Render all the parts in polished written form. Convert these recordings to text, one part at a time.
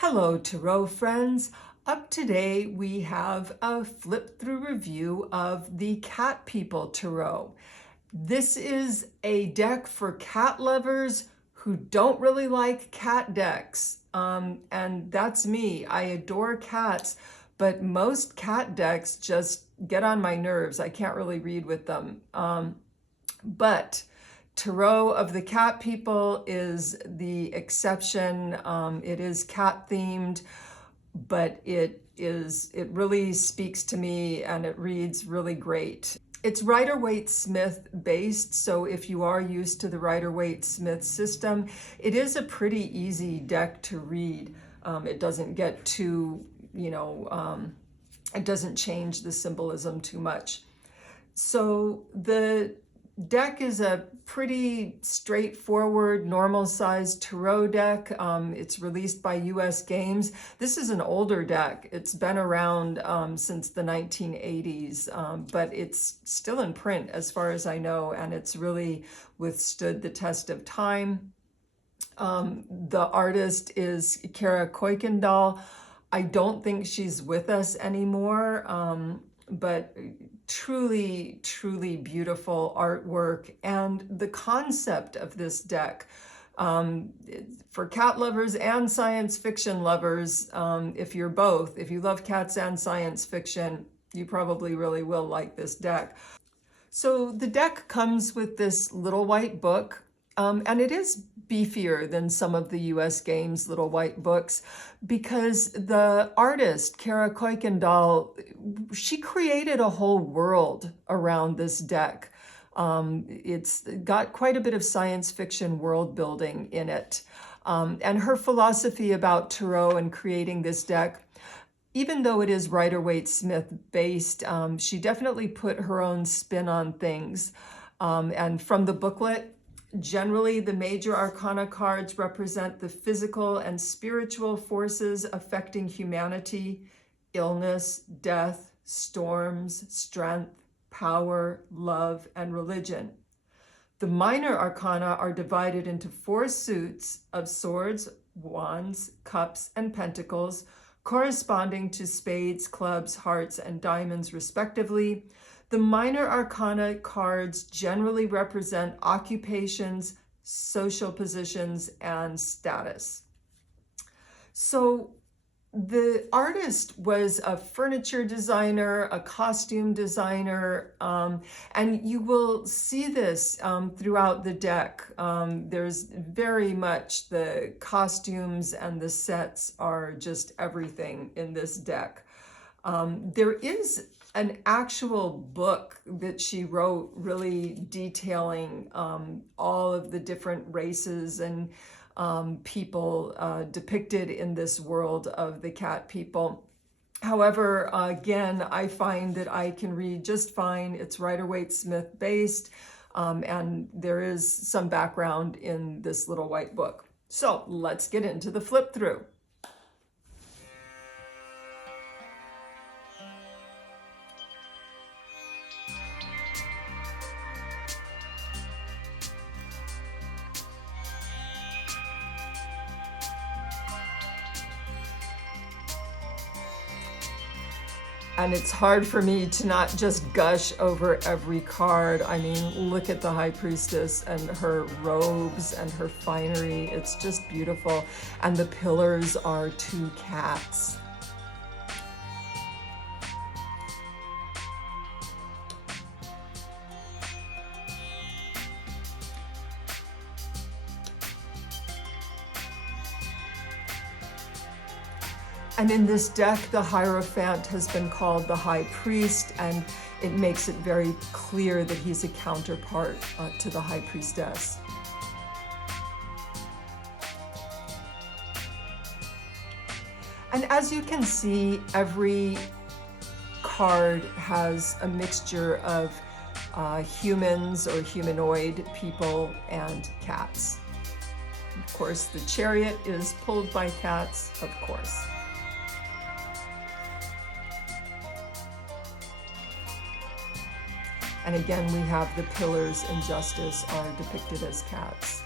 Hello, Tarot friends. Up today, we have a flip through review of the Cat People Tarot. This is a deck for cat lovers who don't really like cat decks. And that's me. I adore cats, but most cat decks just get on my nerves. I can't really read with them. But Tarot of the Cat People is the exception. It is cat themed, but it really speaks to me and it reads really great. It's Rider-Waite-Smith based, so if you are used to the Rider-Waite-Smith system, it is a pretty easy deck to read. It doesn't get too, it doesn't change the symbolism too much. So the deck is a pretty straightforward, normal-sized tarot deck. It's released by US Games. This is an older deck. It's been around since the 1980s, but it's still in print as far as I know, and it's really withstood the test of time. The artist is Karen Kuykendall. I don't think she's with us anymore, but truly, truly beautiful artwork. And the concept of this deck, for cat lovers and science fiction lovers, if you're both, if you love cats and science fiction, you probably really will like this deck. So the deck comes with this little white book, and it is beefier than some of the US Games little white books because the artist, Karen Kuykendall, she created a whole world around this deck. It's got quite a bit of science fiction world building in it. And her philosophy about tarot and creating this deck, even though it is Rider-Waite-Smith based, she definitely put her own spin on things. And from the booklet, generally, the major arcana cards represent the physical and spiritual forces affecting humanity: illness, death, storms, strength, power, love, and religion. The minor arcana are divided into 4 suits of swords, wands, cups, and pentacles, corresponding to spades, clubs, hearts, and diamonds, respectively. The minor arcana cards generally represent occupations, social positions, and status. So the artist was a furniture designer, a costume designer, and you will see this throughout the deck. There's very much the costumes and the sets are just everything in this deck. There is an actual book that she wrote really detailing all of the different races and people depicted in this world of the cat people. However, again, I find that I can read just fine. It's Rider-Waite-Smith based, and there is some background in this little white book. So let's get into the flip through. And it's hard for me to not just gush over every card. I mean, look at the High Priestess and her robes and her finery. It's just beautiful. And the pillars are 2 cats. And in this deck, the Hierophant has been called the High Priest, and it makes it very clear that he's a counterpart to the High Priestess. And as you can see, every card has a mixture of humans or humanoid people and cats. Of course, the Chariot is pulled by cats, of course. And again, we have the pillars in Justice are depicted as cats.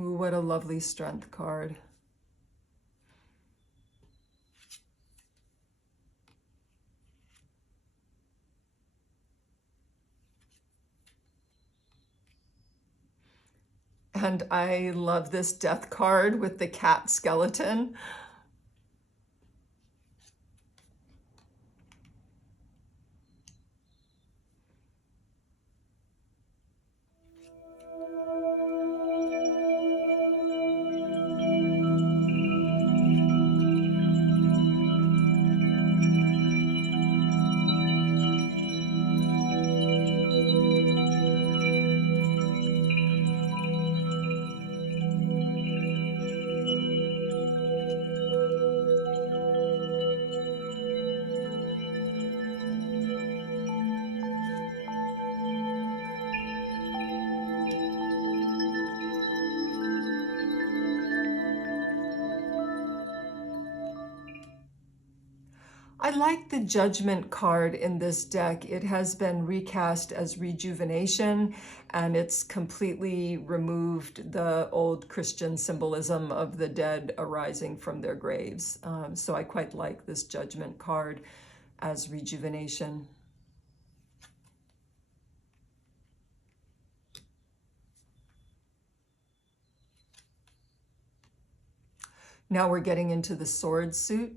Ooh, what a lovely strength card. And I love this death card with the cat skeleton. I like the Judgment card in this deck. It has been recast as rejuvenation, and it's completely removed the old Christian symbolism of the dead arising from their graves. So I quite like this Judgment card as rejuvenation. Now we're getting into the sword suit.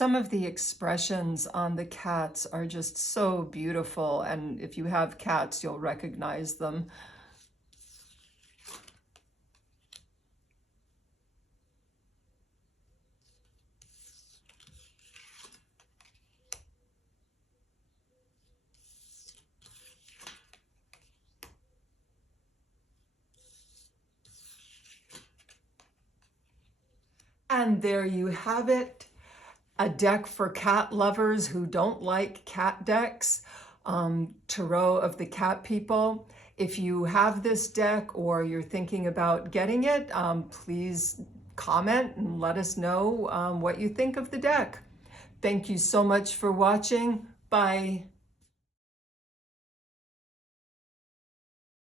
Some of the expressions on the cats are just so beautiful, and if you have cats, you'll recognize them. And there you have it, a deck for cat lovers who don't like cat decks, Tarot of the Cat People. If you have this deck or you're thinking about getting it, please comment and let us know what you think of the deck. Thank you so much for watching. Bye.